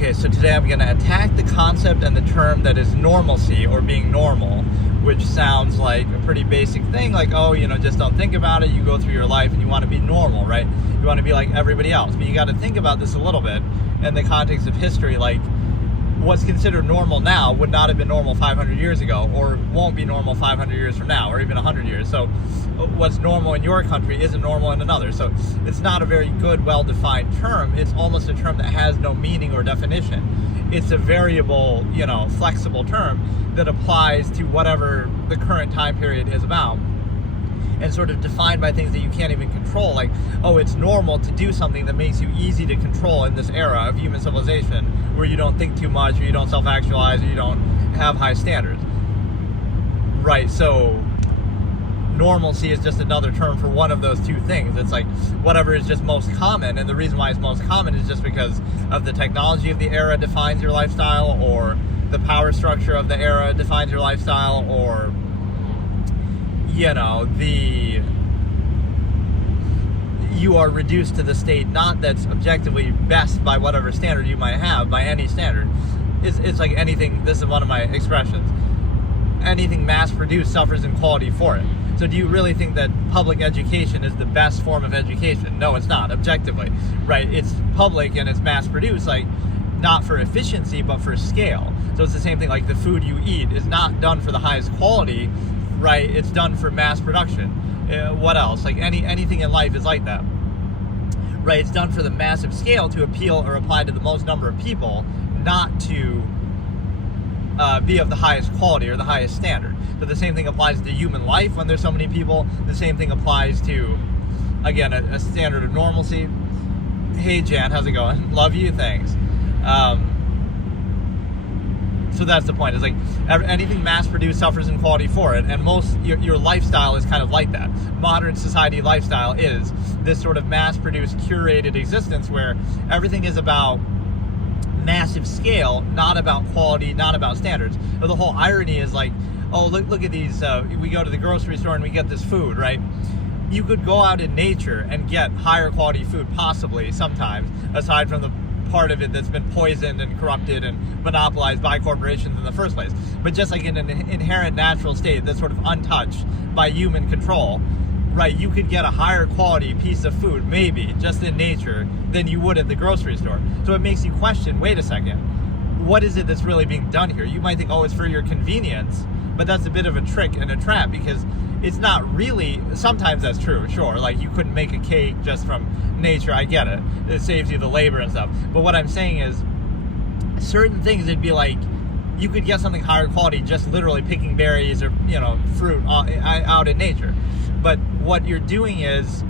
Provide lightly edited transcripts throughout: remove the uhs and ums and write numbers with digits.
Okay, so today I'm going to attack the concept and the term that is normalcy, or being normal, which sounds like a pretty basic thing, like, oh, just don't think about it, you go through your life and you want to be normal, right? You want to be like everybody else, but you got to think about this a little bit in the context of history, like, what's considered normal now would not have been normal 500 years ago, or won't be normal 500 years from now, or even 100 years. So what's normal in your country isn't normal in another. So it's not a very good, well-defined term. It's almost a term that has no meaning or definition. It's a variable, flexible term that applies to whatever the current time period is about, and sort of defined by things that you can't even control. Like, oh, it's normal to do something that makes you easy to control in this era of human civilization, where you don't think too much, or you don't self-actualize, or you don't have high standards. Right, so normalcy is just another term for one of those two things. It's like whatever is just most common, and the reason why it's most common is just because of the technology of the era defines your lifestyle, or the power structure of the era defines your lifestyle, or you are reduced to the state not that's objectively best by whatever standard you might have, by any standard. It's like anything, this is one of my expressions, anything mass-produced suffers in quality for it. So do you really think that public education is the best form of education? No, it's not, objectively, right? It's public and it's mass-produced, like, not for efficiency, but for scale. So it's the same thing, like the food you eat is not done for the highest quality, right? It's done for mass production. What else? Like anything in life is like that, right? It's done for the massive scale to appeal or apply to the most number of people, not to be of the highest quality or the highest standard. So the same thing applies to human life when there's so many people. The same thing applies to, again, a standard of normalcy. Hey Jan, how's it going? Love you, thanks. So that's the point. It's like anything mass-produced suffers in quality for it, and your lifestyle is kind of like that. Modern society lifestyle is this sort of mass-produced, curated existence where everything is about massive scale, not about quality, not about standards. But the whole irony is like, oh, look at these. We go to the grocery store and we get this food, right? You could go out in nature and get higher quality food, possibly, sometimes, aside from the part of it that's been poisoned and corrupted and monopolized by corporations in the first place. But just like in an inherent natural state that's sort of untouched by human control, right, you could get a higher quality piece of food, maybe, just in nature, than you would at the grocery store. So it makes you question, wait a second, what is it that's really being done here? You might think, oh, it's for your convenience, but that's a bit of a trick and a trap, because it's not really. Sometimes that's true, sure, like you couldn't make a cake just from nature, I get it. It saves you the labor and stuff. But what I'm saying is, certain things, it'd be like, you could get something higher quality just literally picking berries or, fruit out in nature. But what you're doing is,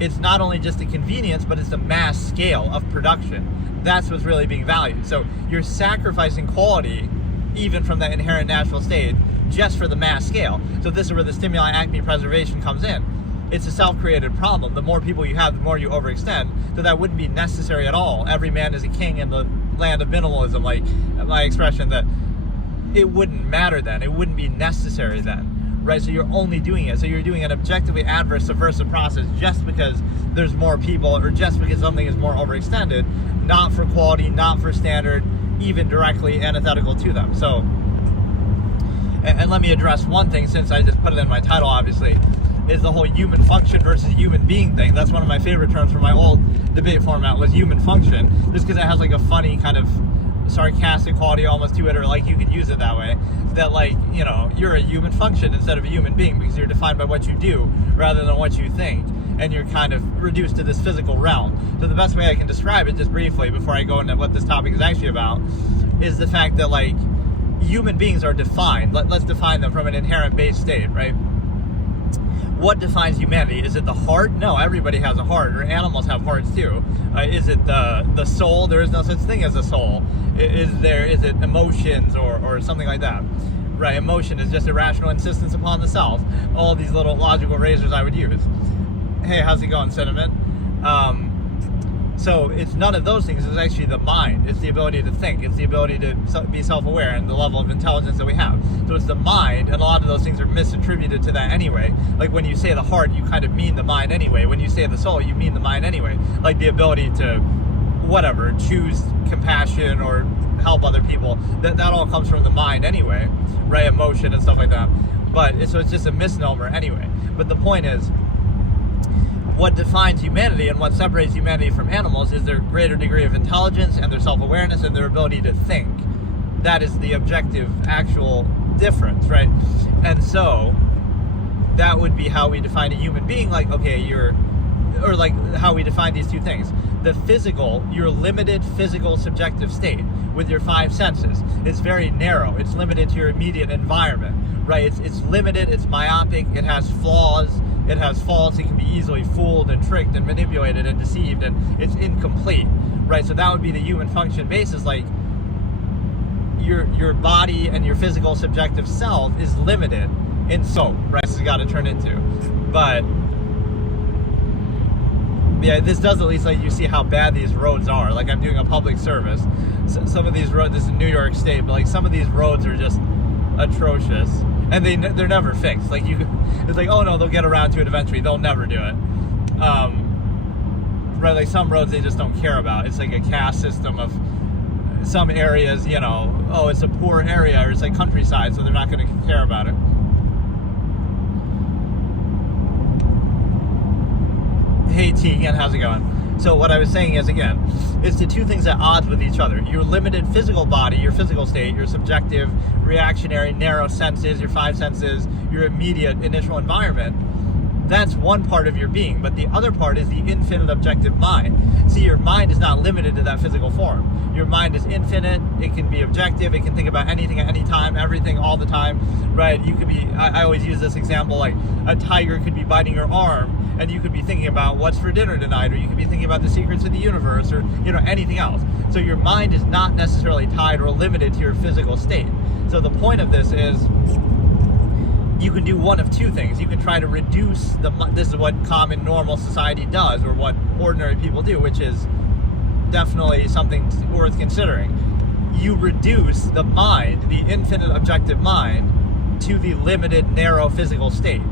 it's not only just the convenience, but it's the mass scale of production. That's what's really being valued. So you're sacrificing quality, even from that inherent natural state, just for the mass scale. So this is where the stimuli acme preservation comes in. It's a self-created problem. The more people you have, the more you overextend. So that wouldn't be necessary at all. Every man is a king in the land of minimalism, like my expression, that it wouldn't matter then. It wouldn't be necessary then, right? So you're only doing it. So you're doing an objectively adverse, subversive process just because there's more people, or just because something is more overextended, not for quality, not for standard, even directly antithetical to them. So, and let me address one thing, since I just put it in my title, obviously, is the whole human function versus human being thing. That's one of my favorite terms from my old debate format, was human function, just because it has like a funny kind of sarcastic quality almost to it, or like you could use it that way, that like, you're a human function instead of a human being, because you're defined by what you do rather than what you think, and you're kind of reduced to this physical realm. So the best way I can describe it, just briefly before I go into what this topic is actually about, is the fact that like human beings are defined. Let's define them from an inherent base state, right? What defines humanity? Is it the heart? No, everybody has a heart, or animals have hearts too. Is it the soul? There is no such thing as a soul. Is it emotions or something like that? Right, emotion is just irrational insistence upon the self. All these little logical razors I would use. Hey, how's it going, Cinnamon? So it's none of those things. It's actually the mind. It's the ability to think. It's the ability to be self-aware, and the level of intelligence that we have. So it's the mind, and a lot of those things are misattributed to that anyway. Like when you say the heart, you kind of mean the mind anyway. When you say the soul, you mean the mind anyway. Like the ability to whatever, choose compassion or help other people, that all comes from the mind anyway, right? Emotion and stuff like that. But so it's just a misnomer anyway. But the point is, what defines humanity and what separates humanity from animals is their greater degree of intelligence and their self-awareness and their ability to think. That is the objective, actual difference, right? And so that would be how we define a human being. Like, okay, or like how we define these two things. The physical, your limited physical subjective state with your five senses, it's very narrow. It's limited to your immediate environment, right? It's limited, it's myopic, it has flaws, it has faults, it can be easily fooled and tricked and manipulated and deceived, and it's incomplete, right? So that would be the human function basis. Like, your body and your physical subjective self is limited in scope, right? This has got to turn into. But yeah, this does at least let you see how bad these roads are. Like, I'm doing a public service. So some of these roads, this is New York State, but like some of these roads are just atrocious, and they're never fixed. Like, it's like, oh no, they'll get around to it eventually. They'll never do it. Right? Like some roads they just don't care about. It's like a caste system of some areas. You know, oh, it's a poor area, or it's like countryside, so they're not going to care about it. Hey Tegan, how's it going? So what I was saying is, again, it's the two things at odds with each other. Your limited physical body, your physical state, your subjective, reactionary, narrow senses, your five senses, your immediate initial environment, that's one part of your being. But the other part is the infinite objective mind. See, your mind is not limited to that physical form. Your mind is infinite. It can be objective. It can think about anything at any time, everything all the time, right? You could be, I always use this example, like a tiger could be biting your arm, and you could be thinking about what's for dinner tonight, or you could be thinking about the secrets of the universe, or, you know, anything else. So your mind is not necessarily tied or limited to your physical state. So the point of this is, you can do one of two things. You can try to reduce this is what common normal society does, or what ordinary people do, which is definitely something worth considering. You reduce the mind, the infinite objective mind, to the limited, narrow physical state.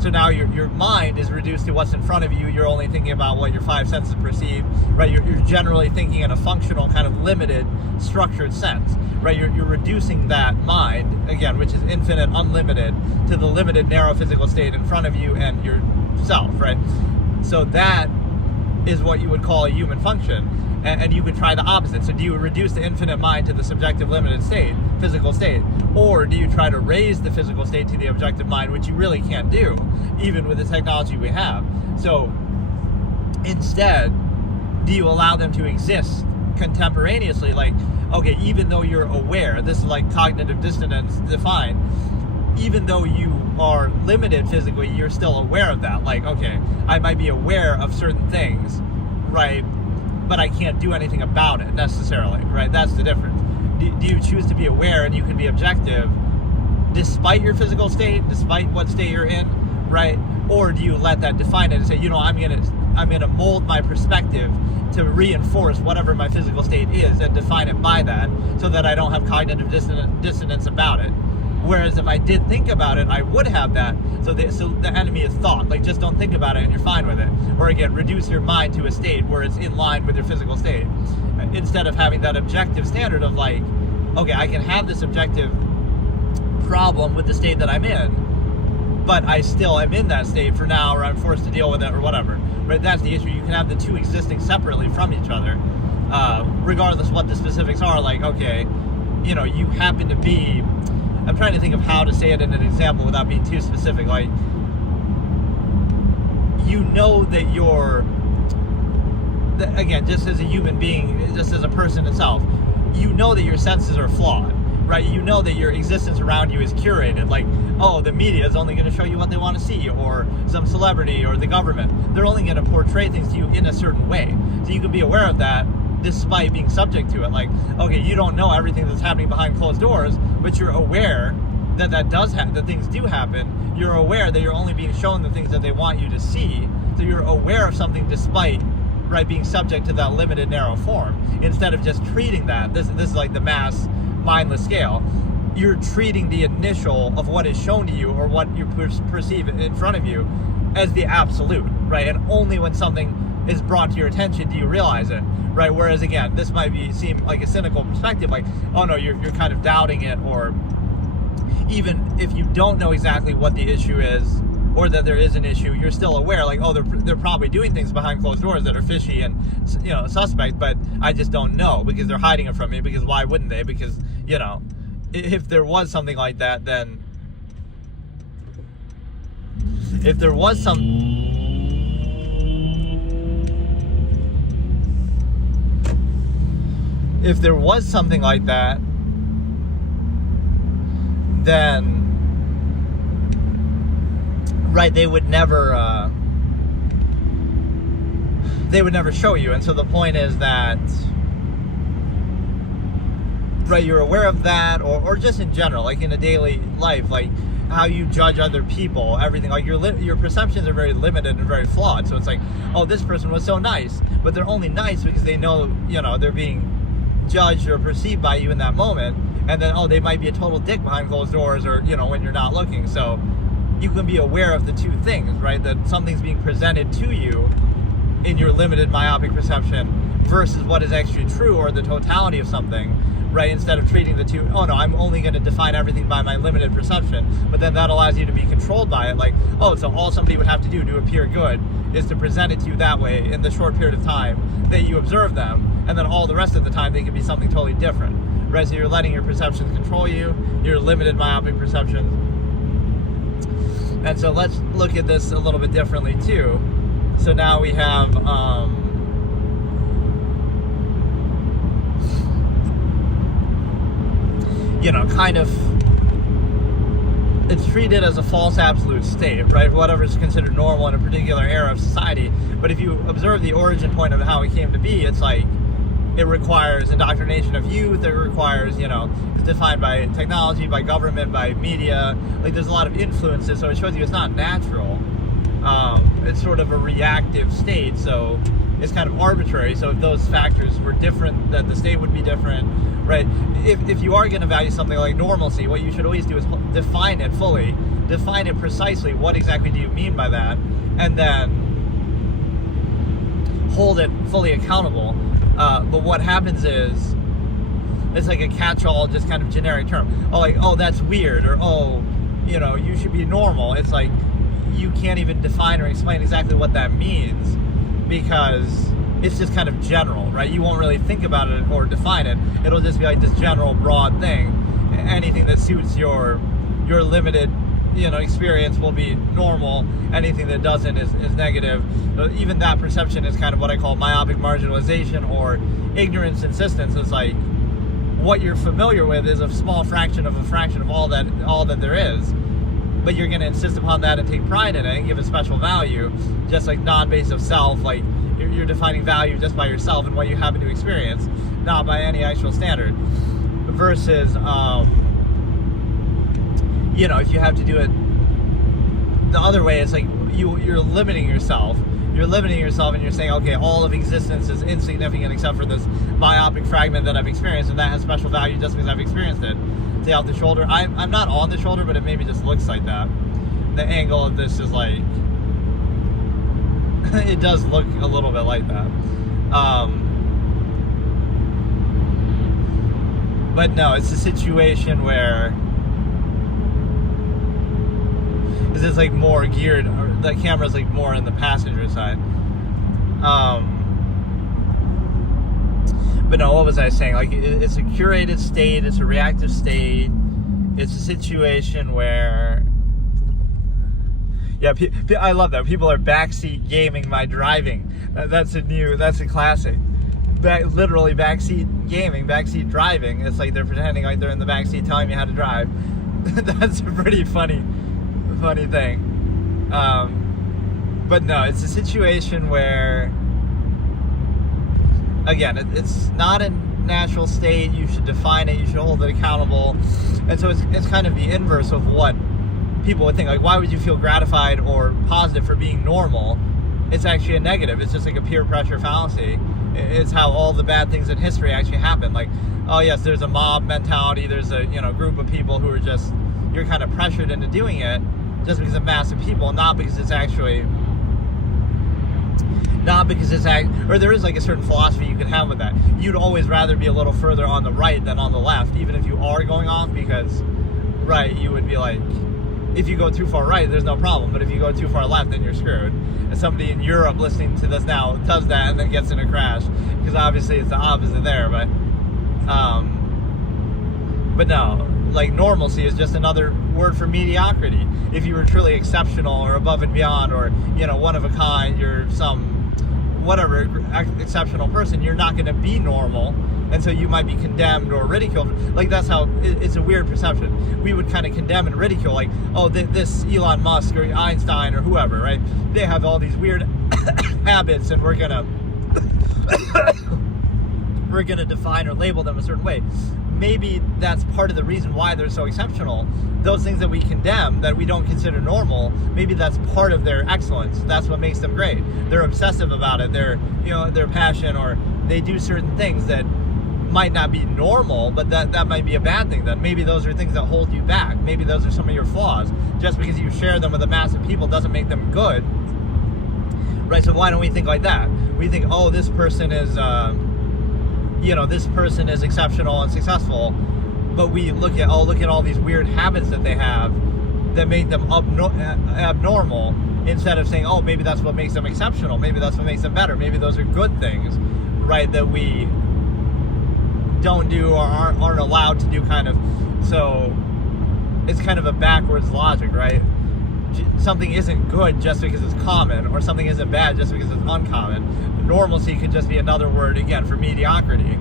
So now your mind is reduced to what's in front of you. You're only thinking about what your five senses perceive, right? You're generally thinking in a functional, kind of limited, structured sense, right? You're reducing that mind, again, which is infinite, unlimited, to the limited, narrow physical state in front of you and yourself, right? So that is what you would call a human function. And you could try the opposite. So do you reduce the infinite mind to the subjective limited state, physical state? Or do you try to raise the physical state to the objective mind, which you really can't do, even with the technology we have? So instead, do you allow them to exist contemporaneously? Like, okay, even though you're aware, this is like cognitive dissonance defined, even though you are limited physically, you're still aware of that. Like, okay, I might be aware of certain things, right? But I can't do anything about it necessarily, right? That's the difference. Do you choose to be aware and you can be objective despite your physical state, despite what state you're in, right? Or do you let that define it and say, you know, I'm gonna mold my perspective to reinforce whatever my physical state is and define it by that, so that I don't have cognitive dissonance about it. Whereas if I did think about it, I would have that. So the enemy is thought. Like, just don't think about it and you're fine with it. Or again, reduce your mind to a state where it's in line with your physical state, instead of having that objective standard of like, okay, I can have this objective problem with the state that I'm in, but I still am in that state for now, or I'm forced to deal with it, or whatever. Right? That's the issue. You can have the two existing separately from each other, regardless what the specifics are. Like, okay, you know, you happen to be, I'm trying to think of how to say it in an example without being too specific. Like, you know that you're, again, just as a human being, just as a person itself, you know that your senses are flawed, right? You know that your existence around you is curated. Like, oh, the media is only going to show you what they want to see, or some celebrity, or the government. They're only going to portray things to you in a certain way. So you can be aware of that despite being subject to it. Like, okay, you don't know everything that's happening behind closed doors, but you're aware that that things do happen. You're aware that you're only being shown the things that they want you to see. So you're aware of something despite, right, being subject to that limited, narrow form. Instead of just treating that, this is like the mass mindless scale. You're treating the initial of what is shown to you, or what you perceive in front of you, as the absolute, right? And only when something is brought to your attention, do you realize it, right? Whereas again, this might seem like a cynical perspective, like, oh no, you're kind of doubting it, or even if you don't know exactly what the issue is, or that there is an issue, you're still aware, like, oh, they're probably doing things behind closed doors that are fishy and, you know, suspect, but I just don't know because they're hiding it from me, because why wouldn't they? Because, you know, if there was something like that, then if there was something like that, then right, they would never show you. And so the point is that, right, you're aware of that, or just in general, like in a daily life, like how you judge other people, everything, like your perceptions are very limited and very flawed. So it's like, oh, this person was so nice, but they're only nice because they know, you know, they're being judged or perceived by you in that moment. And then, oh, they might be a total dick behind closed doors, or, you know, when you're not looking. So you can be aware of the two things, right? That something's being presented to you in your limited myopic perception versus what is actually true, or the totality of something, right? Instead of treating the two, oh no, I'm only going to define everything by my limited perception, but then that allows you to be controlled by it. Like, oh, so all somebody would have to do to appear good is to present it to you that way in the short period of time that you observe them, and then all the rest of the time they can be something totally different, right? So you're letting your perceptions control you, your limited myopic perceptions. And so let's look at this a little bit differently too. So now we have, you know, kind of, it's treated as a false absolute state, right? Whatever is considered normal in a particular era of society. But if you observe the origin point of how it came to be, it's like, it requires indoctrination of youth. It requires, you know, it's defined by technology, by government, by media. Like, there's a lot of influences, so it shows you it's not natural. It's sort of a reactive state, so it's kind of arbitrary. So if those factors were different, then the state would be different, right? If you are going to value something like normalcy, what you should always do is define it fully, define it precisely. What exactly do you mean by that? And then hold it fully accountable. But what happens is, it's like a catch-all, just kind of generic term. Oh, like, oh, that's weird, or oh, you know, you should be normal. It's like, you can't even define or explain exactly what that means, because it's just kind of general, right? You won't really think about it or define it. It'll just be like this general, broad thing. Anything that suits your limited, you know, experience will be normal. Anything that doesn't is negative. Even that perception is kind of what I call myopic marginalization, or ignorance insistence. It's like, what you're familiar with is a small fraction of all that there is, but you're going to insist upon that and take pride in it and give it special value, just like non-base of self. Like, you're defining value just by yourself and what you happen to experience, not by any actual standard. Versus, you know, if you have to do it the other way, it's like you're limiting yourself. You're limiting yourself, and you're saying, okay, all of existence is insignificant except for this myopic fragment that I've experienced, and that has special value just because I've experienced it. Say off the shoulder. I'm not on the shoulder, but it maybe just looks like that. The angle of this is like, it does look a little bit like that. But no, it's a situation where it's like more geared, or the camera's like more in the passenger side. But no, what was I saying? Like, it's a curated state, it's a reactive state, it's a situation where, yeah, I love that. People are backseat gaming my driving. That's a classic. Literally backseat gaming, backseat driving. It's like they're pretending like they're in the backseat telling me how to drive. That's a pretty funny thing. But no, it's a situation where, again, it's not a natural state. You should define it. You should hold it accountable. And so it's kind of the inverse of what people would think. Like, why would you feel gratified or positive for being normal? It's actually a negative. It's just like a peer pressure fallacy. It's how all the bad things in history actually happen. Like, oh yes, there's a mob mentality. There's a group of people who are just, you're kind of pressured into doing it just because of massive people, not because it's actually Not because it's or there is like a certain philosophy you can have with that. You'd always rather be a little further on the right than on the left, even if you are going off, because, right, you would be like, if you go too far right, there's no problem, but if you go too far left, then you're screwed. And somebody in Europe listening to this now does that and then gets in a crash, because obviously it's the opposite there, but no, like normalcy is just another word for mediocrity. If you were truly exceptional or above and beyond, or, you know, one of a kind, you're some whatever exceptional person, you're not going to be normal, and so you might be condemned or ridiculed. Like, that's how it's a weird perception. We would kind of condemn and ridicule, like, oh, this Elon Musk or Einstein or whoever, right? They have all these weird habits, and we're gonna define or label them a certain way. Maybe that's part of the reason why they're so exceptional. Those things that we condemn, that we don't consider normal, maybe that's part of their excellence. That's what makes them great. They're obsessive about it. They're, you know, their passion, or they do certain things that might not be normal, but that might be a bad thing. Then maybe those are things that hold you back. Maybe those are some of your flaws. Just because you share them with a mass of people doesn't make them good, right? So why don't we think like that? We think, oh, this person is this person is exceptional and successful, but we look at all these weird habits that they have that make them abnormal, instead of saying, oh, maybe that's what makes them exceptional, maybe that's what makes them better, maybe those are good things, right, that we don't do or aren't allowed to do, kind of. So it's kind of a backwards logic, right? Something isn't good just because it's common, or something isn't bad just because it's uncommon. Normalcy could just be another word, again, for mediocrity.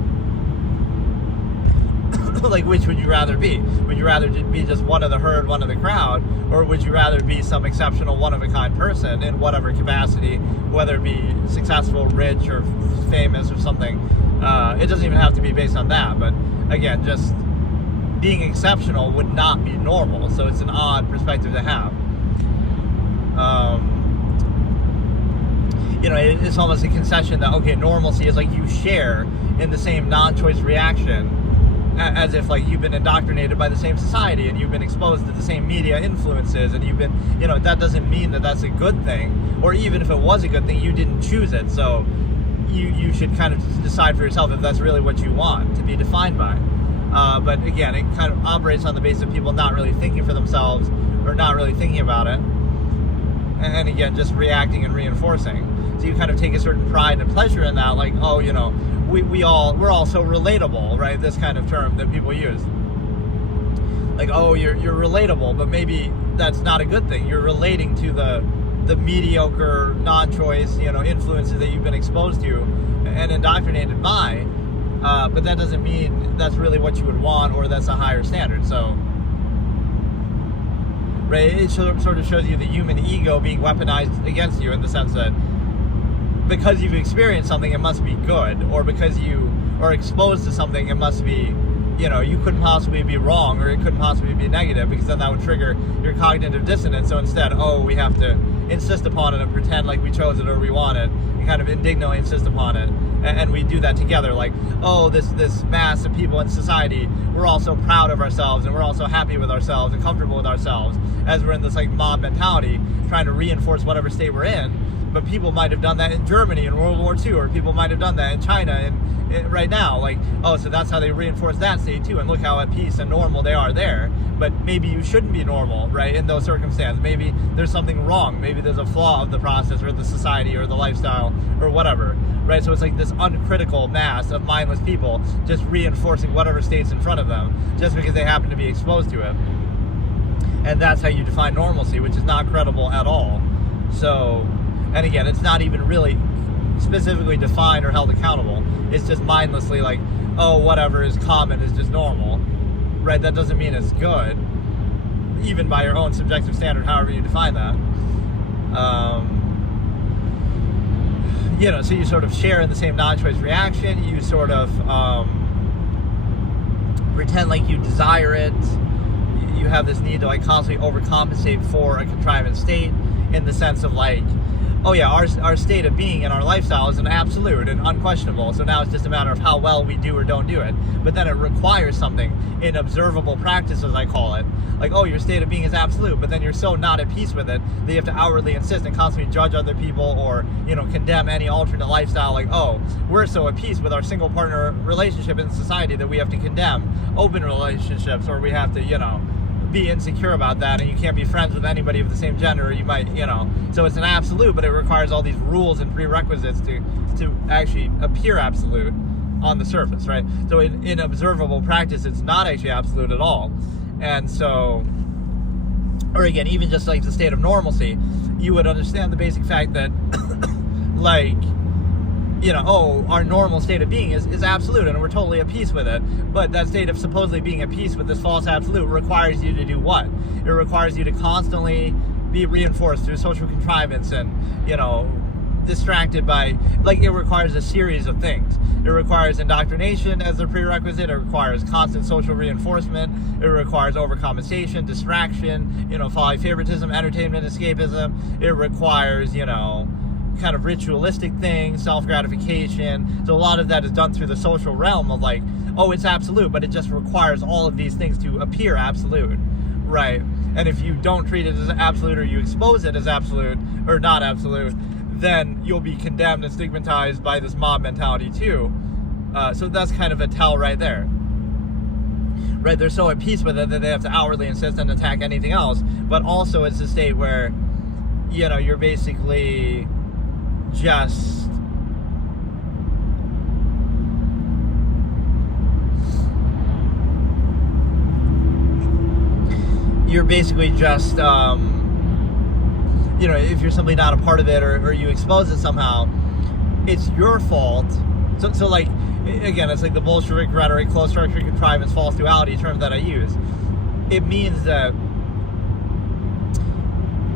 Like, which would you rather be? Would you rather be just one of the herd, one of the crowd, or would you rather be some exceptional, one-of-a-kind person in whatever capacity, whether it be successful, rich, or famous, or something? It doesn't even have to be based on that, but again, just being exceptional would not be normal, so it's an odd perspective to have. It's almost a concession that, okay, normalcy is like you share in the same non-choice reaction, as if like you've been indoctrinated by the same society and you've been exposed to the same media influences, and you've been, that doesn't mean that that's a good thing, or even if it was a good thing, you didn't choose it, so you should kind of decide for yourself if that's really what you want to be defined by. But again, it kind of operates on the basis of people not really thinking for themselves, or not really thinking about it, and again, just reacting and reinforcing. So you kind of take a certain pride and pleasure in that, like, oh, we're all so relatable, right? This kind of term that people use. Like, oh, you're relatable, but maybe that's not a good thing. You're relating to the mediocre, non-choice, influences that you've been exposed to and indoctrinated by. But that doesn't mean that's really what you would want, or that's a higher standard. So, right, it sort of shows you the human ego being weaponized against you, in the sense that because you've experienced something, it must be good, or because you are exposed to something, it must be, you couldn't possibly be wrong, or it couldn't possibly be negative, because then that would trigger your cognitive dissonance. So instead, we have to insist upon it and pretend like we chose it or we want it, and kind of indignantly insist upon it. And we do that together, like, oh, this mass of people in society, we're all so proud of ourselves, and we're all so happy with ourselves and comfortable with ourselves, as we're in this like mob mentality, trying to reinforce whatever state we're in. But people might have done that in Germany in World War II, or people might have done that in China and right now. Like, oh, so that's how they reinforce that state too, and look how at peace and normal they are there. But maybe you shouldn't be normal, right, in those circumstances. Maybe there's something wrong. Maybe there's a flaw of the process, or the society, or the lifestyle, or whatever, right? So it's like this uncritical mass of mindless people just reinforcing whatever state's in front of them, just because they happen to be exposed to it. And that's how you define normalcy, which is not credible at all. So, and again, it's not even really specifically defined or held accountable. It's just mindlessly like, oh, whatever is common is just normal, right? That doesn't mean it's good, even by your own subjective standard, however you define that. So you sort of share in the same non-choice reaction. You sort of pretend like you desire it. You have this need to like constantly overcompensate for a contrivance state, in the sense of like, oh yeah, our state of being and our lifestyle is an absolute and unquestionable. So now it's just a matter of how well we do or don't do it. But then it requires something in observable practice, as I call it. Like, oh, your state of being is absolute, but then you're so not at peace with it that you have to outwardly insist and constantly judge other people or, condemn any alternate lifestyle. Like, oh, we're so at peace with our single partner relationship in society that we have to condemn open relationships, or we have to, be insecure about that, and you can't be friends with anybody of the same gender, or you might, so it's an absolute, but it requires all these rules and prerequisites to actually appear absolute on the surface, right? So in observable practice, it's not actually absolute at all. And so, or again, even just like the state of normalcy, you would understand the basic fact that like, our normal state of being is absolute, and we're totally at peace with it. But that state of supposedly being at peace with this false absolute requires you to do what? It requires you to constantly be reinforced through social contrivance and, distracted by, like, it requires a series of things. It requires indoctrination as a prerequisite. It requires constant social reinforcement. It requires overcompensation, distraction, folly, favoritism, entertainment, escapism. It requires, kind of ritualistic things, self-gratification. So a lot of that is done through the social realm of like, oh, it's absolute, but it just requires all of these things to appear absolute, right? And if you don't treat it as absolute, or you expose it as absolute or not absolute, then you'll be condemned and stigmatized by this mob mentality too. So that's kind of a tell right there. Right, they're so at peace with it that they have to outwardly insist and attack anything else. But also it's a state where, you're basically just if you're simply not a part of it, or you expose it somehow, it's your fault. So like, again, it's like the Bolshevik rhetoric, close structure, contrivance, false duality term that I use. It means that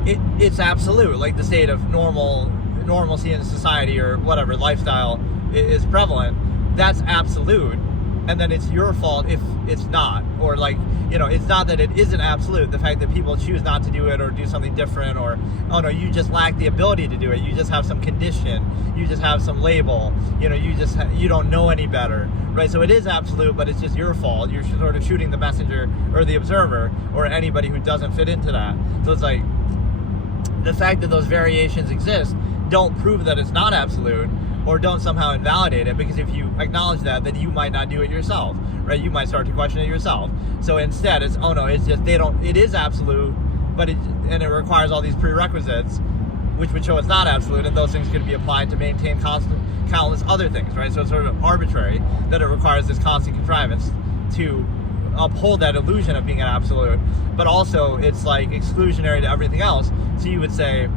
it's absolute, like the state of normalcy in society or whatever lifestyle is prevalent. That's absolute, and then it's your fault if it's not, or like, it's not that it isn't absolute, the fact that people choose not to do it or do something different, or, oh no, you just lack the ability to do it, you just have some condition, you just have some label, you don't know any better, right? So it is absolute, but it's just your fault. You're sort of shooting the messenger or the observer or anybody who doesn't fit into that. So it's like, the fact that those variations exist don't prove that it's not absolute, or don't somehow invalidate it, because if you acknowledge that, then you might not do it yourself, right? You might start to question it yourself. So instead, it's, oh no, it's just, it is absolute, but it requires all these prerequisites, which would show it's not absolute, and those things could be applied to maintain countless other things, right? So it's sort of arbitrary that it requires this constant contrivance to uphold that illusion of being an absolute, but also it's like exclusionary to everything else. So you would say,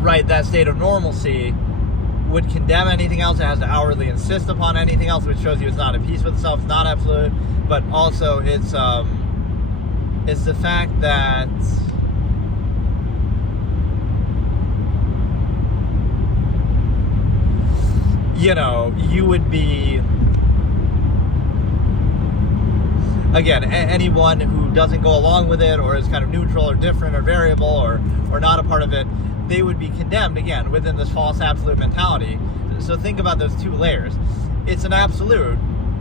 right, that state of normalcy would condemn anything else. It has to outwardly insist upon anything else, which shows you it's not at peace with itself, it's not absolute. But also it's the fact that you would be, again, anyone who doesn't go along with it, or is kind of neutral or different or variable or not a part of it, they would be condemned, again, within this false absolute mentality. So think about those two layers. It's an absolute,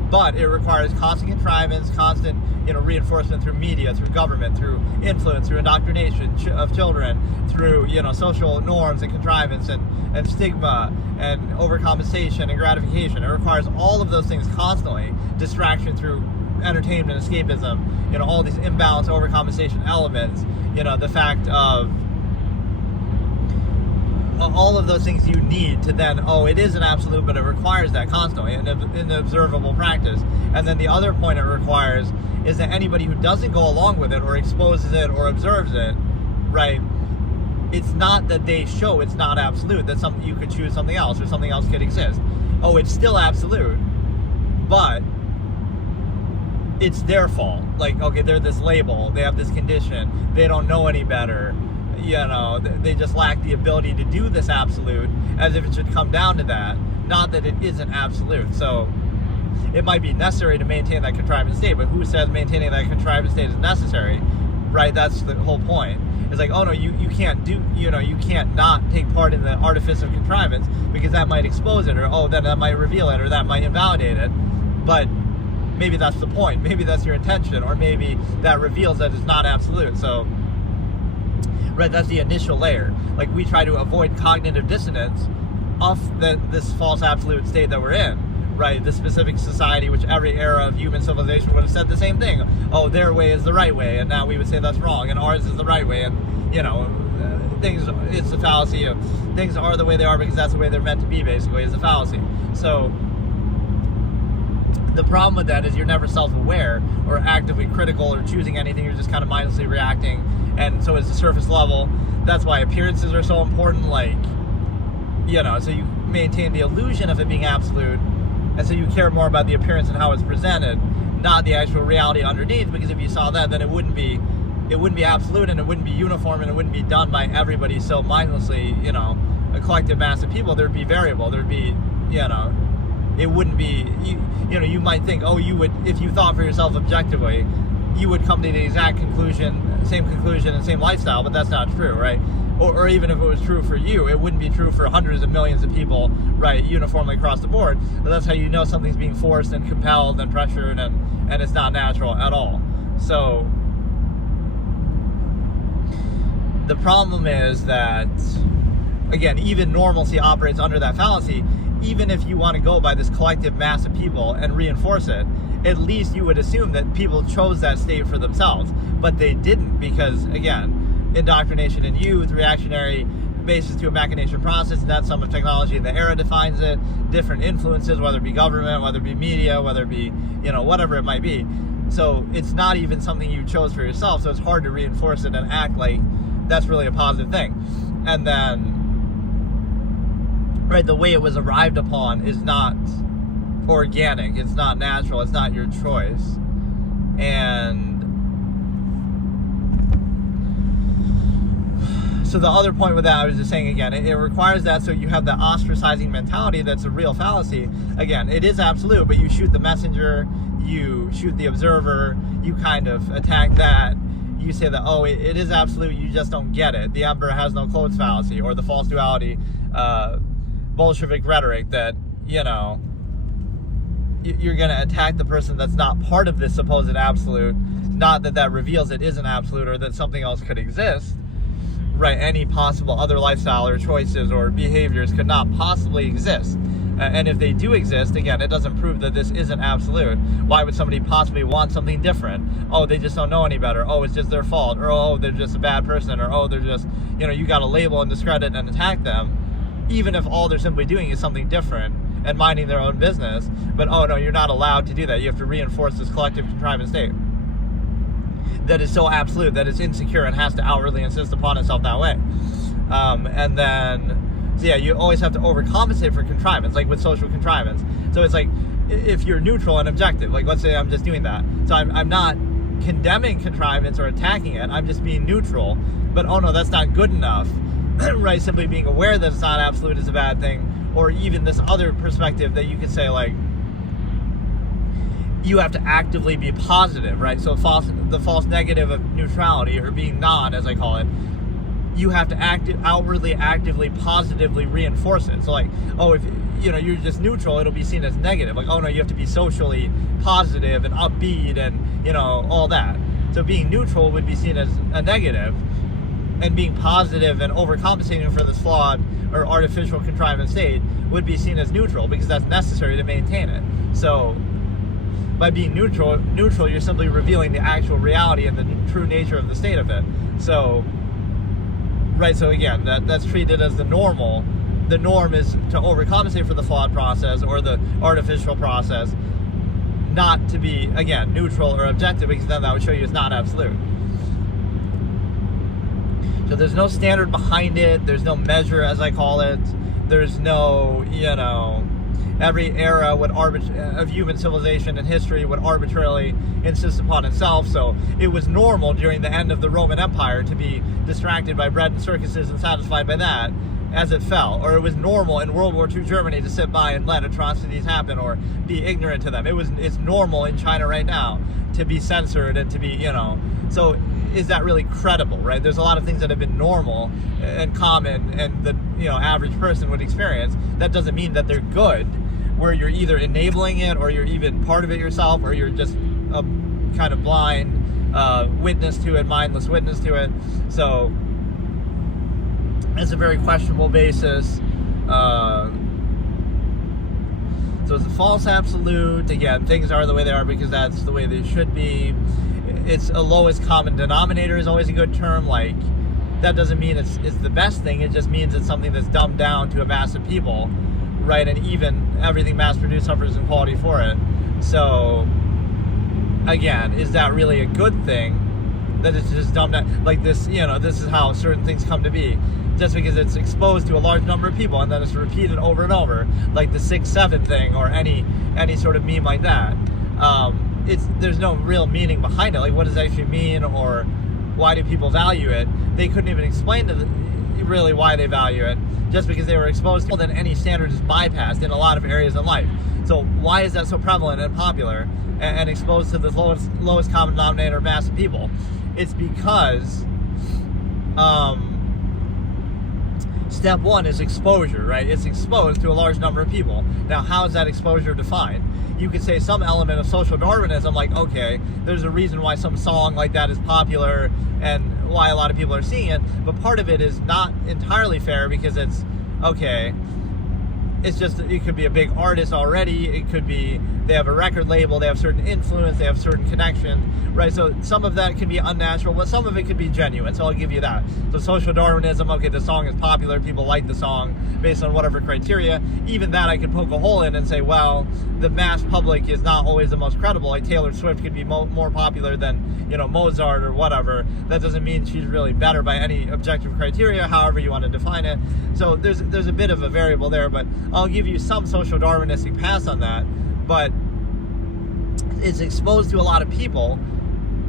but it requires constant contrivance, constant reinforcement through media, through government, through influence, through indoctrination of children, through social norms and contrivance and stigma and overcompensation and gratification. It requires all of those things constantly. Distraction through entertainment, escapism, all these imbalance, overcompensation elements, the fact of all of those things you need to then, it is an absolute, but it requires that constantly in the observable practice. And then the other point it requires is that anybody who doesn't go along with it, or exposes it, or observes it, right, it's not that they show it's not absolute, that you could choose something else, or something else could exist. It's still absolute, but it's their fault. Like, okay, they're this label, they have this condition, they don't know any better, they just lack the ability to do this absolute, as if it should come down to that, not that it isn't absolute. So it might be necessary to maintain that contrivance state, but who says maintaining that contrivance state is necessary? right? That's the whole point. It's like, oh no, you can't do, you can't not take part in the artifice of contrivance because that might expose it, or oh, then that might reveal it, or that might invalidate it. But maybe that's the point. Maybe that's your intention, or maybe that reveals that it's not absolute. So, right, that's the initial layer. Like, we try to avoid cognitive dissonance of this false absolute state that we're in. Right, the specific society, which every era of human civilization would have said the same thing. Oh, their way is the right way, and now we would say that's wrong, and ours is the right way, and it's the fallacy of things are the way they are because that's the way they're meant to be, basically, is a fallacy. So the problem with that is you're never self-aware or actively critical or choosing anything. You're just kind of mindlessly reacting, and so it's the surface level. That's why appearances are so important, so you maintain the illusion of it being absolute. And so you care more about the appearance and how it's presented, not the actual reality underneath, because if you saw that, then it wouldn't be absolute, and it wouldn't be uniform, and it wouldn't be done by everybody so mindlessly, a collective mass of people. There'd be variable. There'd be, it wouldn't be, you might think, oh, you would, if you thought for yourself objectively, you would come to the exact same conclusion and same lifestyle, but that's not true, right? Or even if it was true for you, it wouldn't be true for hundreds of millions of people, right, uniformly across the board. But that's how you know something's being forced and compelled and pressured, and it's not natural at all. So the problem is that, again, even normalcy operates under that fallacy. Even if you want to go by this collective mass of people and reinforce it, at least you would assume that people chose that state for themselves. But they didn't, because, again, indoctrination in youth, reactionary basis to a machination process, and that's some of technology in the era defines it, different influences, whether it be government, whether it be media, whether it be, whatever it might be. So it's not even something you chose for yourself, so it's hard to reinforce it and act like that's really a positive thing. And then, right, the way it was arrived upon is not organic, it's not natural, it's not your choice. And so the other point with that, I was just saying, again, it requires that, so you have the ostracizing mentality that's a real fallacy. Again, it is absolute, but you shoot the messenger, you shoot the observer, you kind of attack that. You say that, oh, it is absolute, you just don't get it. The emperor has no clothes fallacy, or the false duality, Bolshevik rhetoric that, you're going to attack the person that's not part of this supposed absolute, not that reveals it isn't absolute or that something else could exist. Right, any possible other lifestyle or choices or behaviors could not possibly exist. And if they do exist, again, it doesn't prove that this isn't absolute. Why would somebody possibly want something different? Oh, they just don't know any better. Oh, it's just their fault. Or, oh, they're just a bad person. Or, oh, they're just, you got to label and discredit and attack them, even if all they're simply doing is something different and minding their own business. But, oh, no, you're not allowed to do that. You have to reinforce this collective contrivance state that is so absolute that it's insecure and has to outwardly insist upon itself that way. And then, so yeah, you always have to overcompensate for contrivance, like with social contrivance. So it's like, if you're neutral and objective, like let's say I'm just doing that. So I'm not condemning contrivance or attacking it, I'm just being neutral. But oh no, that's not good enough, right? Simply being aware that it's not absolute is a bad thing. Or even this other perspective that you could say, like, you have to actively be positive, right? So the false negative of neutrality, or being non, as I call it, you have to outwardly, actively, positively reinforce it. So like, oh, if you're just neutral, it'll be seen as negative. Like, oh no, you have to be socially positive and upbeat and all that. So being neutral would be seen as a negative, and being positive and overcompensating for this flawed or artificial contrivance state would be seen as neutral, because that's necessary to maintain it. So by being neutral, you're simply revealing the actual reality and the true nature of the state of it. So, right, so again, that's treated as the normal. The norm is to overcompensate for the flawed process or the artificial process, not to be, again, neutral or objective, because then that would show you it's not absolute. So there's no standard behind it, there's no measure, as I call it, there's no, every era of human civilization and history would arbitrarily insist upon itself. So it was normal during the end of the Roman Empire to be distracted by bread and circuses and satisfied by that as it fell. Or it was normal in World War II Germany to sit by and let atrocities happen or be ignorant to them. It's normal in China right now to be censored and to be, So is that really credible, right? There's a lot of things that have been normal and common and the average person would experience. That doesn't mean that they're good, where you're either enabling it or you're even part of it yourself, or you're just a kind of blind witness to it, mindless witness to it. So it's a very questionable basis. So it's a false absolute. Again, things are the way they are because that's the way they should be. It's a lowest common denominator is always a good term. Like, that doesn't mean it's the best thing. It just means it's something that's dumbed down to a mass of people, right? And even everything mass-produced suffers inequality for it. So, again, is that really a good thing? That it's just dumbed down? Like this, this is how certain things come to be. Just because it's exposed to a large number of people and then it's repeated over and over, like the 6-7 thing or any sort of meme like that. There's no real meaning behind it. Like, what does it actually mean, or why do people value it? They couldn't even explain really why they value it, just because they were exposed to it. Then any standard is bypassed in a lot of areas in life. So why is that so prevalent and popular and exposed to the lowest common denominator of mass of people? It's because step one is exposure, right? It's exposed to a large number of people. Now, how is that exposure defined? You could say some element of social Darwinism, like, okay, there's a reason why some song like that is popular and why a lot of people are seeing it, but part of it is not entirely fair because it's, okay, it's just, it could be a big artist already, it could be they have a record label, they have certain influence, they have certain connection, right? So some of that can be unnatural, but some of it could be genuine, so I'll give you that. So social Darwinism, okay, the song is popular, people like the song based on whatever criteria. Even that I could poke a hole in and say, well, the mass public is not always the most credible. Like Taylor Swift could be more popular than, Mozart or whatever. That doesn't mean she's really better by any objective criteria, however you want to define it. So there's a bit of a variable there, but I'll give you some social Darwinistic pass on that. But it's exposed to a lot of people,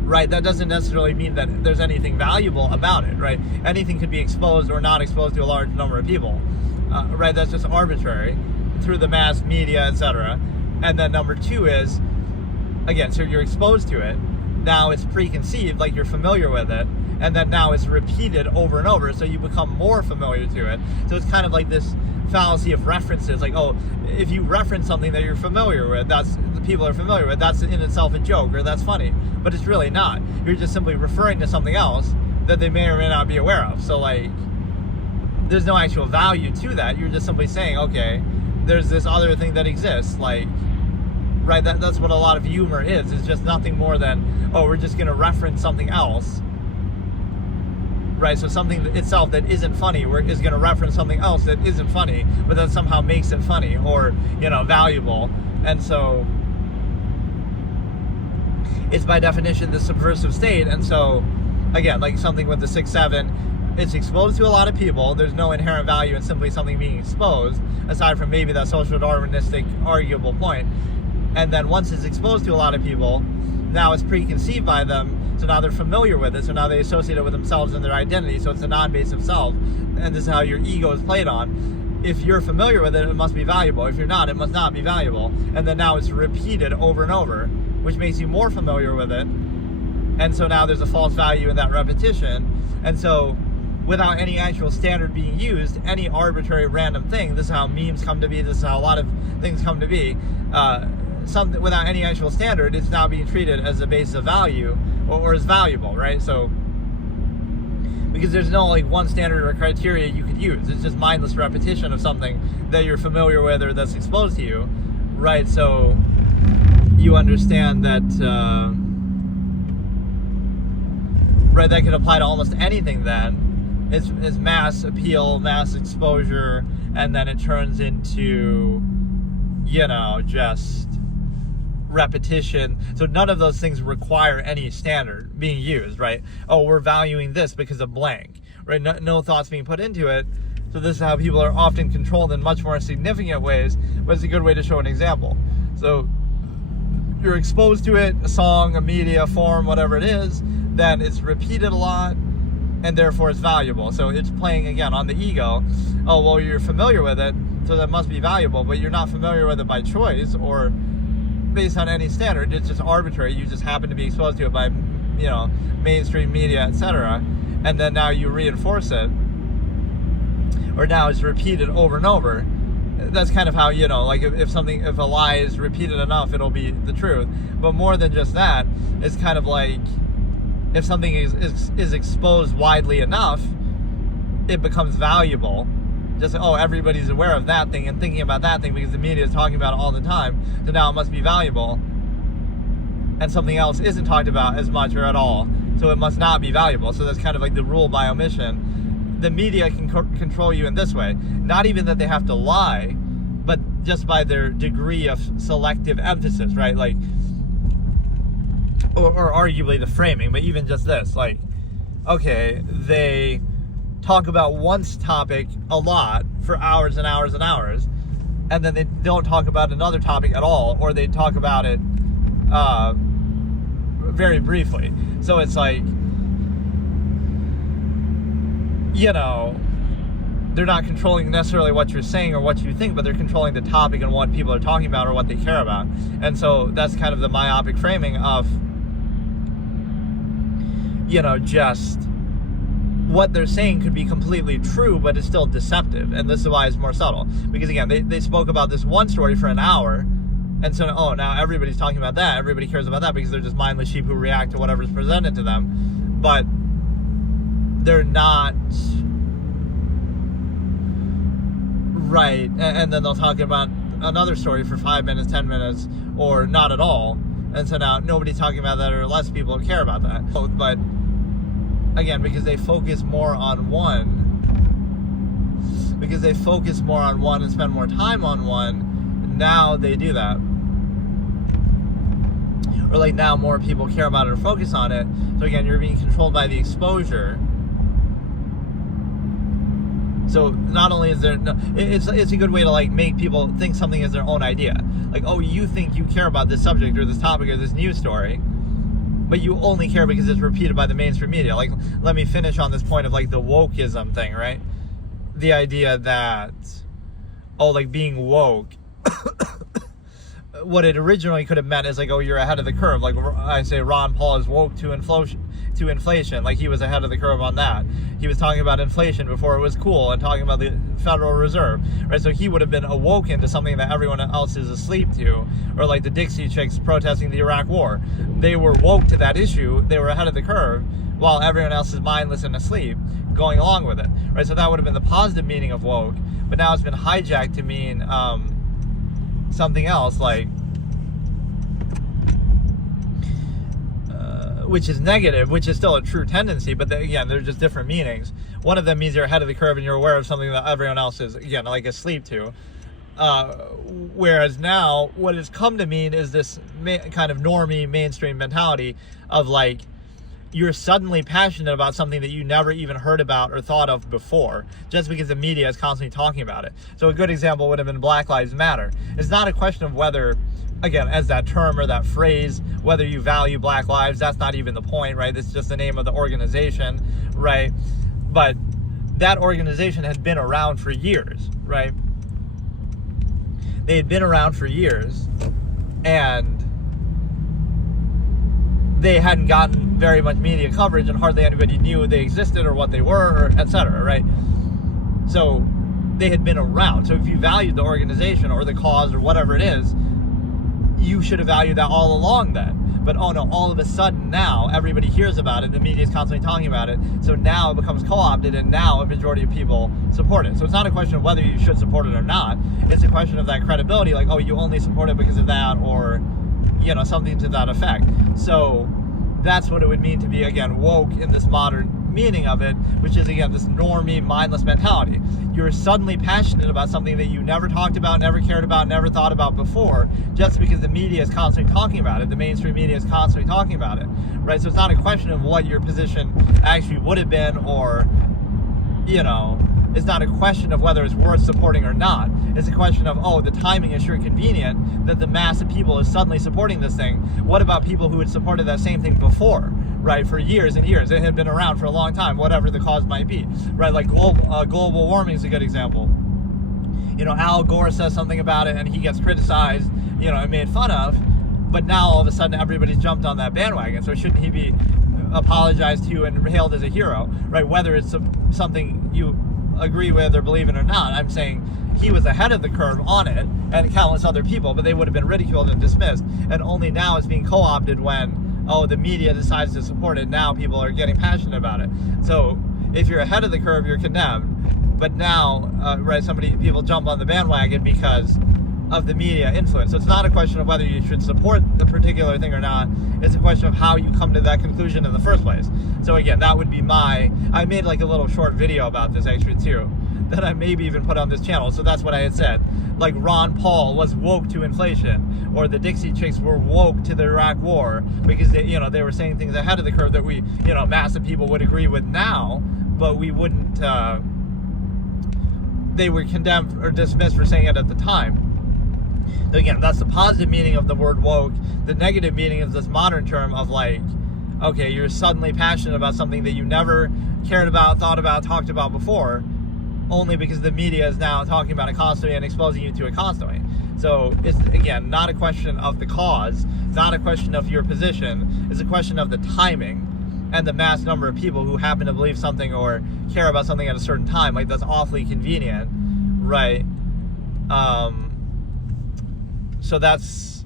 right? That doesn't necessarily mean that there's anything valuable about it, right? Anything could be exposed or not exposed to a large number of people, right? That's just arbitrary through the mass media, etc. And then number two is, again, so you're exposed to it. Now it's preconceived, like you're familiar with it. And then now it's repeated over and over, so you become more familiar to it. So it's kind of like this fallacy of references, like, oh, if you reference something that you're familiar with, that's the people are familiar with, that's in itself a joke, or that's funny. But it's really not. You're just simply referring to something else that they may or may not be aware of. So, like, there's no actual value to that. You're just simply saying, okay, there's this other thing that exists, like, right? That's what a lot of humor is. It's just nothing more than, oh, we're just going to reference something else. Right, so something itself that isn't funny is going to reference something else that isn't funny, but that somehow makes it funny or, valuable. And so it's by definition the subversive state. And so, again, like something with the 6-7, it's exposed to a lot of people. There's no inherent value in simply something being exposed, aside from maybe that social Darwinistic arguable point. And then once it's exposed to a lot of people, now it's preconceived by them. So now they're familiar with it, so now they associate it with themselves and their identity, so it's a non-base of self, and this is how your ego is played on. If you're familiar with it, it must be valuable. If you're not, it must not be valuable. And then now it's repeated over and over, which makes you more familiar with it, and so now there's a false value in that repetition. And so without any actual standard being used, any arbitrary random thing, this is how memes come to be, this is how a lot of things come to be, something without any actual standard, it's now being treated as a basis of value or as valuable, right? So because there's no like one standard or criteria you could use, it's just mindless repetition of something that you're familiar with or that's exposed to you, right? So you understand that right, that could apply to almost anything then. It's mass appeal, mass exposure, and then it turns into just repetition. So none of those things require any standard being used, right? Oh, we're valuing this because of blank, right? No thoughts being put into it. So this is how people are often controlled in much more significant ways, but it's a good way to show an example. So you're exposed to it, a song, a media form, whatever it is, then it's repeated a lot, and therefore it's valuable. So it's playing again on the ego. Oh, well, you're familiar with it, so that must be valuable, but you're not familiar with it by choice or based on any standard. It's just arbitrary. You just happen to be exposed to it by mainstream media, etc., and then now you reinforce it, or now it's repeated over and over. That's kind of how, like if a lie is repeated enough, it'll be the truth. But more than just that, it's kind of like if something is exposed widely enough, it becomes valuable. Just everybody's aware of that thing and thinking about that thing because the media is talking about it all the time, so now it must be valuable. And something else isn't talked about as much or at all, so it must not be valuable. So that's kind of like the rule by omission. The media can control you in this way. Not even that they have to lie, but just by their degree of selective emphasis, right? Like, or arguably the framing, but even just this, like, okay, they talk about one topic a lot for hours and hours and hours, and then they don't talk about another topic at all, or they talk about it very briefly. So it's like, they're not controlling necessarily what you're saying or what you think, but they're controlling the topic and what people are talking about or what they care about. And so that's kind of the myopic framing of, just what they're saying could be completely true, but it's still deceptive. And this is why it's more subtle. Because again, they spoke about this one story for an hour, and so, now everybody's talking about that. Everybody cares about that because they're just mindless sheep who react to whatever's presented to them. But they're not... Right, and then they'll talk about another story for 5 minutes, 10 minutes, or not at all. And so now nobody's talking about that, or less people care about that. But again, because they focus more on one, and spend more time on one, now they do that. Or like now more people care about it or focus on it. So again, you're being controlled by the exposure. So not only is there, it's a good way to like make people think something is their own idea. Like, you think you care about this subject or this topic or this news story, but you only care because it's repeated by the mainstream media. Like, let me finish on this point of like the wokeism thing, right? The idea that, like being woke, what it originally could have meant is like, you're ahead of the curve. Like I say, Ron Paul is woke to inflation. Like he was ahead of the curve on that. He was talking about inflation before it was cool and talking about the Federal Reserve, right? So he would have been awoken to something that everyone else is asleep to, or like the Dixie Chicks protesting the Iraq War. They were woke to that issue. They were ahead of the curve while everyone else is mindless and asleep, going along with it, right? So that would have been the positive meaning of woke, but now it's been hijacked to mean something else, like which is negative, which is still a true tendency, but again, they're just different meanings. One of them means you're ahead of the curve and you're aware of something that everyone else is, again, like asleep to. Whereas now, what it's come to mean is this kind of normie mainstream mentality of like, you're suddenly passionate about something that you never even heard about or thought of before, just because the media is constantly talking about it. So a good example would have been Black Lives Matter. It's not a question of whether, again, as that term or that phrase, whether you value Black lives, that's not even the point, right? It's just the name of the organization, right? But that organization had been around for years, right? They had been around for years, and they hadn't gotten very much media coverage, and hardly anybody knew they existed or what they were, or et cetera, right? So they had been around. So if you valued the organization or the cause or whatever it is, you should have valued that all along then. But all of a sudden now everybody hears about it, the media is constantly talking about it, so now it becomes co-opted, and now a majority of people support it. So it's not a question of whether you should support it or not, it's a question of that credibility, like, you only support it because of that, or something to that effect. So that's what it would mean to be, again, woke in this modern meaning of it, which is, again, this normie, mindless mentality. You're suddenly passionate about something that you never talked about, never cared about, never thought about before, just because the media is constantly talking about it. The mainstream media is constantly talking about it, right? So it's not a question of what your position actually would have been, or, it's not a question of whether it's worth supporting or not. It's a question of, the timing is sure convenient that the mass of people is suddenly supporting this thing. What about people who had supported that same thing before, right, for years and years? It had been around for a long time, whatever the cause might be, right? Like global warming is a good example. Al Gore says something about it and he gets criticized, and made fun of, but now all of a sudden everybody's jumped on that bandwagon. So shouldn't he be apologized to and hailed as a hero, right? Whether it's something you agree with or believe in or not, I'm saying he was ahead of the curve on it, and countless other people, but they would have been ridiculed and dismissed, and only now it's being co-opted when, oh, the media decides to support it. Now people are getting passionate about it. So if you're ahead of the curve, you're condemned, but now, right, people jump on the bandwagon because of the media influence. So it's not a question of whether you should support the particular thing or not. It's a question of how you come to that conclusion in the first place. So again, that would be I made like a little short video about this actually too, that I maybe even put on this channel. So that's what I had said. Like Ron Paul was woke to inflation, or the Dixie Chicks were woke to the Iraq War because they were saying things ahead of the curve that we, massive people would agree with now, but we wouldn't, they were condemned or dismissed for saying it at the time. So again, that's the positive meaning of the word woke. The negative meaning is this modern term of like, okay, you're suddenly passionate about something that you never cared about, thought about, talked about before, only because the media is now talking about it constantly and exposing you to it constantly. So it's, again, not a question of the cause, not a question of your position, it's a question of the timing and the mass number of people who happen to believe something or care about something at a certain time. Like, that's awfully convenient, right? So that's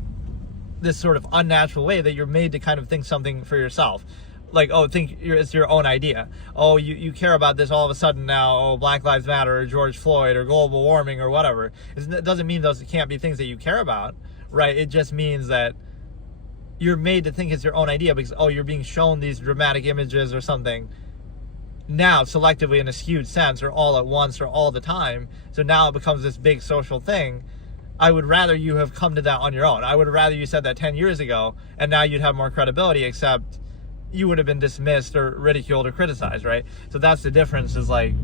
this sort of unnatural way that you're made to kind of think something for yourself. Like, oh, it's your own idea. Oh, you care about this all of a sudden now. Oh, Black Lives Matter or George Floyd or global warming or whatever. It doesn't mean those can't be things that you care about, right? It just means that you're made to think it's your own idea because, oh, you're being shown these dramatic images or something now selectively in a skewed sense or all at once or all the time. So now it becomes this big social thing. I would rather you have come to that on your own. I would rather you said that 10 years ago and now you'd have more credibility, except you would have been dismissed or ridiculed or criticized, right? So that's the difference, is like,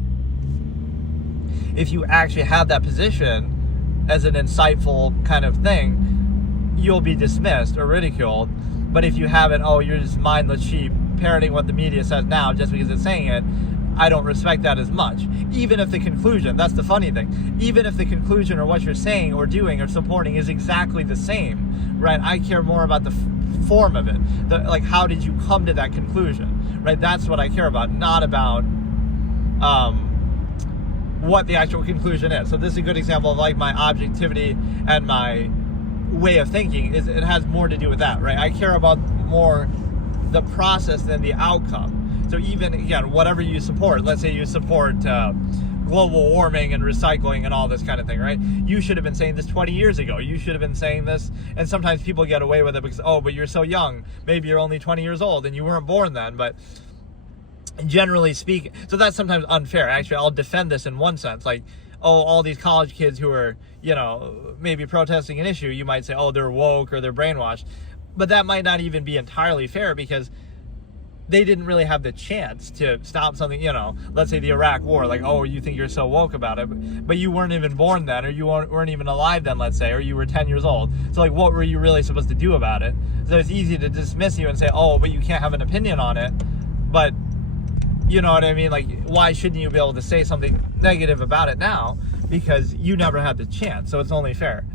if you actually have that position as an insightful kind of thing, you'll be dismissed or ridiculed. But if you have it, oh, you're just mindless sheep parroting what the media says now just because it's saying it, I don't respect that as much. Even if the conclusion, that's the funny thing, even if the conclusion or what you're saying or doing or supporting is exactly the same, right? I care more about the form of it. Like, how did you come to that conclusion, right? That's what I care about, not about what the actual conclusion is. So this is a good example of like my objectivity and my way of thinking. Is it has more to do with that, right? I care about more the process than the outcome. So even, again, whatever you support, let's say you support global warming and recycling and all this kind of thing, right? You should have been saying this 20 years ago. You should have been saying this. And sometimes people get away with it because, oh, but you're so young. Maybe you're only 20 years old and you weren't born then. But generally speaking, so that's sometimes unfair. Actually, I'll defend this in one sense. Like, oh, all these college kids who are, maybe protesting an issue, you might say, oh, they're woke or they're brainwashed. But that might not even be entirely fair because they didn't really have the chance to stop something, let's say the Iraq War, like, oh, you think you're so woke about it, but you weren't even born then, or you weren't even alive then, let's say, or you were 10 years old. So like, what were you really supposed to do about it? So it's easy to dismiss you and say, oh, but you can't have an opinion on it. But you know what I mean? Like, why shouldn't you be able to say something negative about it now? Because you never had the chance. So it's only fair.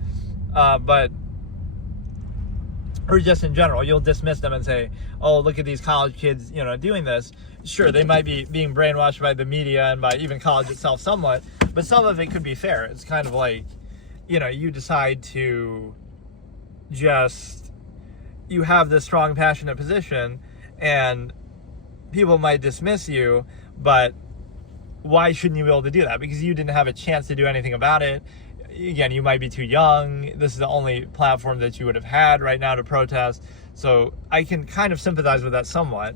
Or just in general, you'll dismiss them and say, oh, look at these college kids, doing this. Sure, they might be being brainwashed by the media and by even college itself somewhat, but some of it could be fair. It's kind of like, you decide to you have this strong, passionate position, and people might dismiss you, but why shouldn't you be able to do that? Because you didn't have a chance to do anything about it. Again, you might be too young. This is the only platform that you would have had right now to protest. So I can kind of sympathize with that somewhat.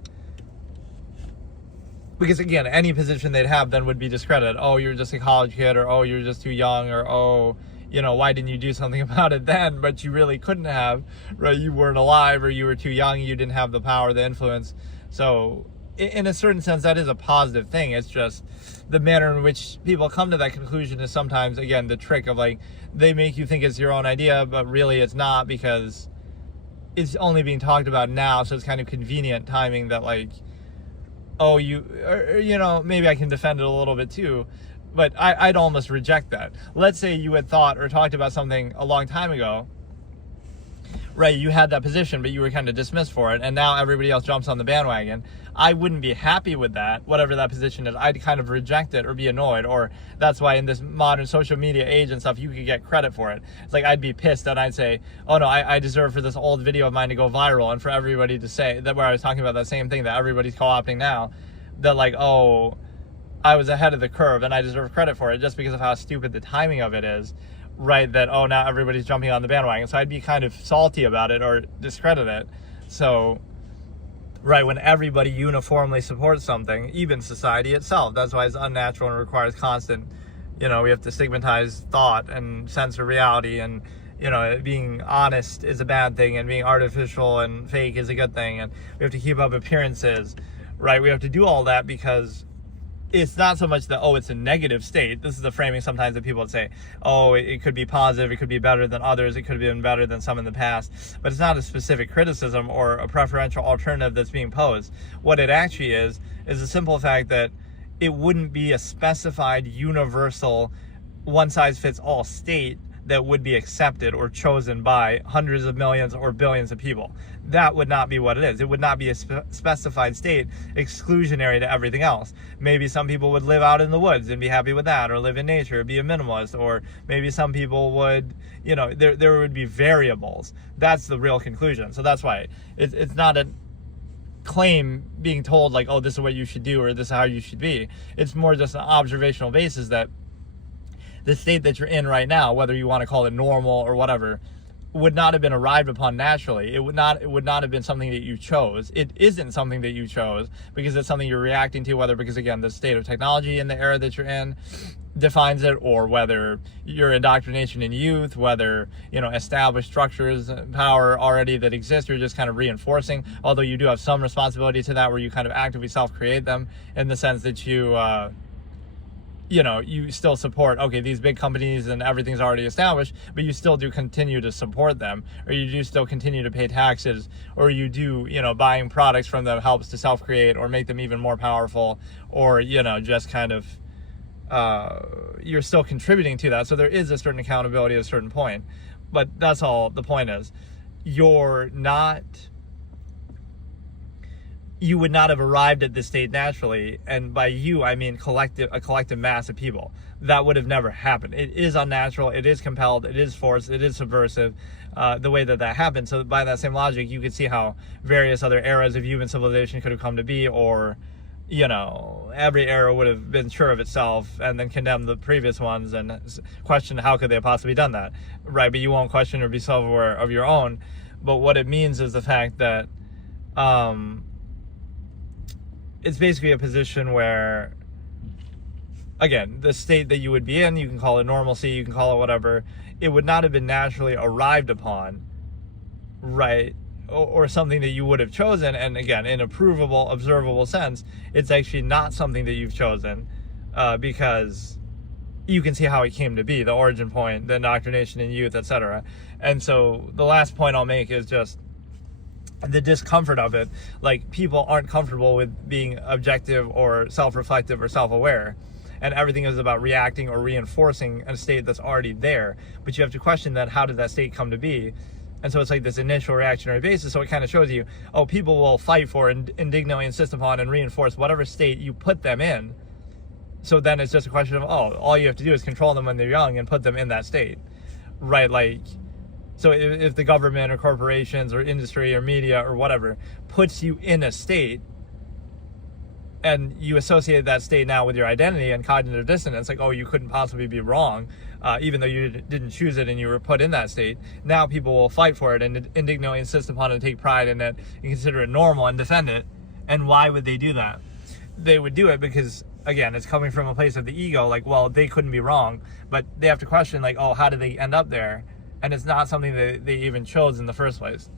Because again, any position they'd have then would be discredited. Oh, you're just a college kid, or oh, you're just too young, or oh, why didn't you do something about it then? But you really couldn't have, right? You weren't alive, or you were too young, you didn't have the power, the influence. So in a certain sense, that is a positive thing. It's just the manner in which people come to that conclusion is sometimes, again, the trick of like, they make you think it's your own idea, but really it's not, because it's only being talked about now. So it's kind of convenient timing that like, oh, maybe I can defend it a little bit too, but I'd almost reject that. Let's say you had thought or talked about something a long time ago, right, you had that position, but you were kind of dismissed for it, and now everybody else jumps on the bandwagon. I wouldn't be happy with that, whatever that position is. I'd kind of reject it or be annoyed, or that's why in this modern social media age and stuff, you could get credit for it. It's like I'd be pissed and I'd say, oh no, I deserve for this old video of mine to go viral, and for everybody to say that, where I was talking about that same thing that everybody's co-opting now, that like, oh, I was ahead of the curve and I deserve credit for it just because of how stupid the timing of it is. Right, that, oh, now everybody's jumping on the bandwagon. So I'd be kind of salty about it or discredit it. So, right, when everybody uniformly supports something, even society itself, that's why it's unnatural and requires constant, we have to stigmatize thought and censor reality, and, being honest is a bad thing, and being artificial and fake is a good thing, and we have to keep up appearances, right? We have to do all that because it's not so much that, oh, it's a negative state. This is the framing sometimes that people would say, oh, it could be positive, it could be better than others, it could have been better than some in the past. But it's not a specific criticism or a preferential alternative that's being posed. What it actually is the simple fact that it wouldn't be a specified, universal, one-size-fits-all state that would be accepted or chosen by hundreds of millions or billions of people. That would not be what it is. It would not be a specified state exclusionary to everything else. Maybe some people would live out in the woods and be happy with that, or live in nature, be a minimalist, or maybe some people would, there would be variables. That's the real conclusion. So that's why it's not a claim being told like, oh, this is what you should do, or this is how you should be. It's more just an observational basis that the state that you're in right now, whether you want to call it normal or whatever, would not have been arrived upon naturally. It would not have been something that you chose. It isn't something that you chose because it's something you're reacting to, whether because, again, the state of technology in the era that you're in defines it, or whether your indoctrination in youth, whether, established structures, power already that exist, you're just kind of reinforcing, although you do have some responsibility to that, where you kind of actively self-create them in the sense that you still support, okay, these big companies and everything's already established, but you still do continue to support them, or you do still continue to pay taxes, or you do, buying products from them helps to self-create or make them even more powerful, or, just kind of, you're still contributing to that. So there is a certain accountability at a certain point, but that's all the point is. You would not have arrived at this state naturally, and by you I mean a collective mass of people. That would have never happened. It is unnatural, it is compelled, it is forced, it is subversive, the way that happened. So by that same logic, you could see how various other eras of human civilization could have come to be, or every era would have been sure of itself and then condemn the previous ones and question how could they have possibly done that, right? But you won't question or be self-aware of your own. But what it means is the fact that it's basically a position where, again, the state that you would be in, you can call it normalcy, you can call it whatever, it would not have been naturally arrived upon, right? Or something that you would have chosen. And again, in a provable, observable sense, it's actually not something that you've chosen, because you can see how it came to be, the origin point, the indoctrination in youth, etc. And so the last point I'll make is just the discomfort of it. Like, people aren't comfortable with being objective or self-reflective or self-aware, and everything is about reacting or reinforcing a state that's already there. But you have to question that, how did that state come to be? And so it's like this initial reactionary basis. So it kind of shows you, oh, people will fight for and indignantly insist upon and reinforce whatever state you put them in. So then it's just a question of, oh, all you have to do is control them when they're young and put them in that state, right? Like, so if the government or corporations or industry or media or whatever puts you in a state, and you associate that state now with your identity and cognitive dissonance, like, oh, you couldn't possibly be wrong, even though you didn't choose it and you were put in that state. Now people will fight for it and indignantly insist upon it and take pride in it and consider it normal and defend it. And why would they do that? They would do it because, again, it's coming from a place of the ego, like, well, they couldn't be wrong, but they have to question, like, oh, how did they end up there? And it's not something that they even chose in the first place.